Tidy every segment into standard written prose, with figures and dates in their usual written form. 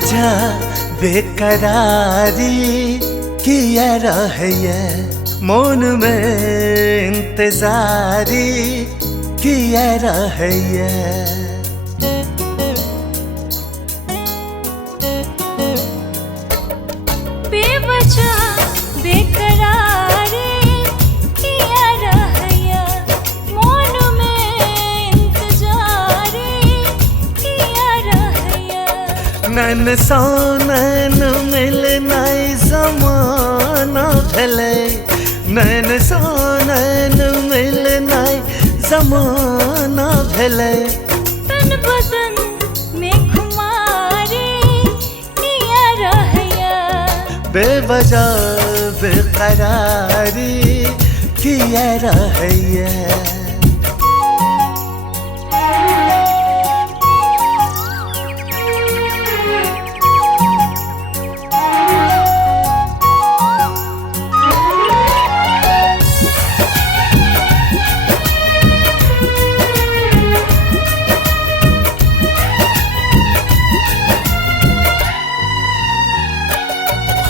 बेवजह बेकरारी किया रहे मौन में इंतजारी किया रहे बेवजह बेकरारी किया रहे मौन में इंतजारी किया रहे नैन सौ नैन मिलना जमाना भले नैन सौ नैन मिलना जमाना भले तन बदन में खुमारी किया रहे बेवजह बेकरारी किया रहे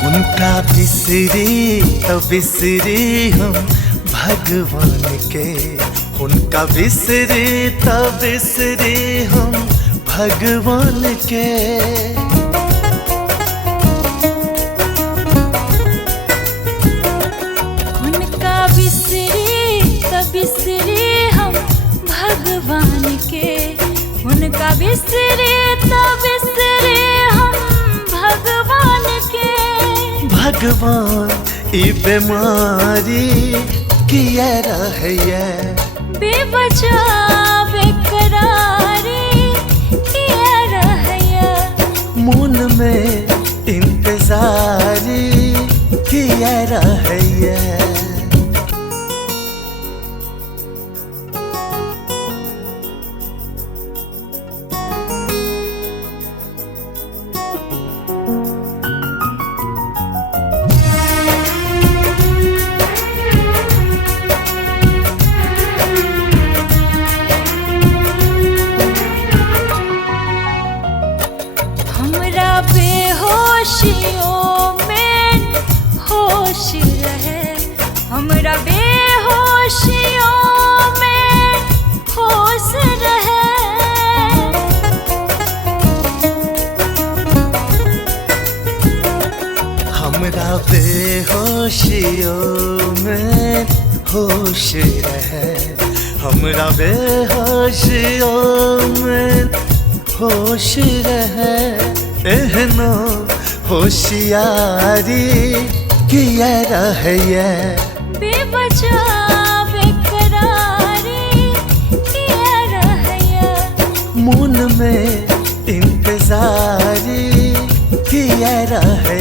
उनका बिसरी तो बिसरी हम भगवान के उनका बिसरी तो बिसरी हम भगवान के उनका बिसरी तो बिसरी हम भगवान के उनका बिसरी तो बिसरी हम भगवान के भगवान ई बीमारी किया रहे बेवजह बेकरारी किया रहे मौन में इंतजारी किया रहे हमरा बेहोशियों में होश रहे हमरा बेहोशियों में होश रहे हमरा बेहोशियों में होश रहे हमरा बेहोशियों में होश रहे एहनो होशियारी किया रहे बेवजह बेकरारी किया रहे मौन में इंतजारी किया रहे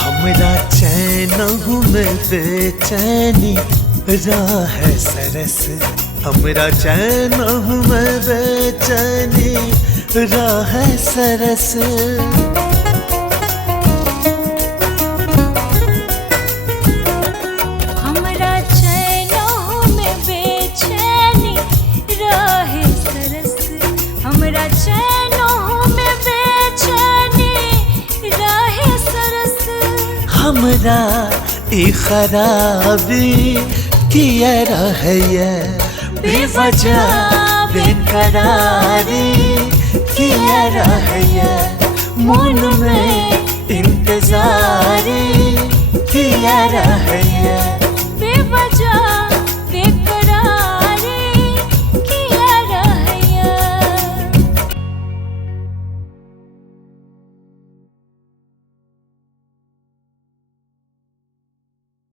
हमरा चैनहु में बेचैनी राह सरस हमरा चैनहु में बेचैनी राह सरस हमरा चैनों में बेचैनी रहे सरस हमरा चैनों में बेचैनी रहे सरस हमरा ई खराबी किया रहे बेवजह बेकरारी किया रहे मौन में इंतजारी किया रहे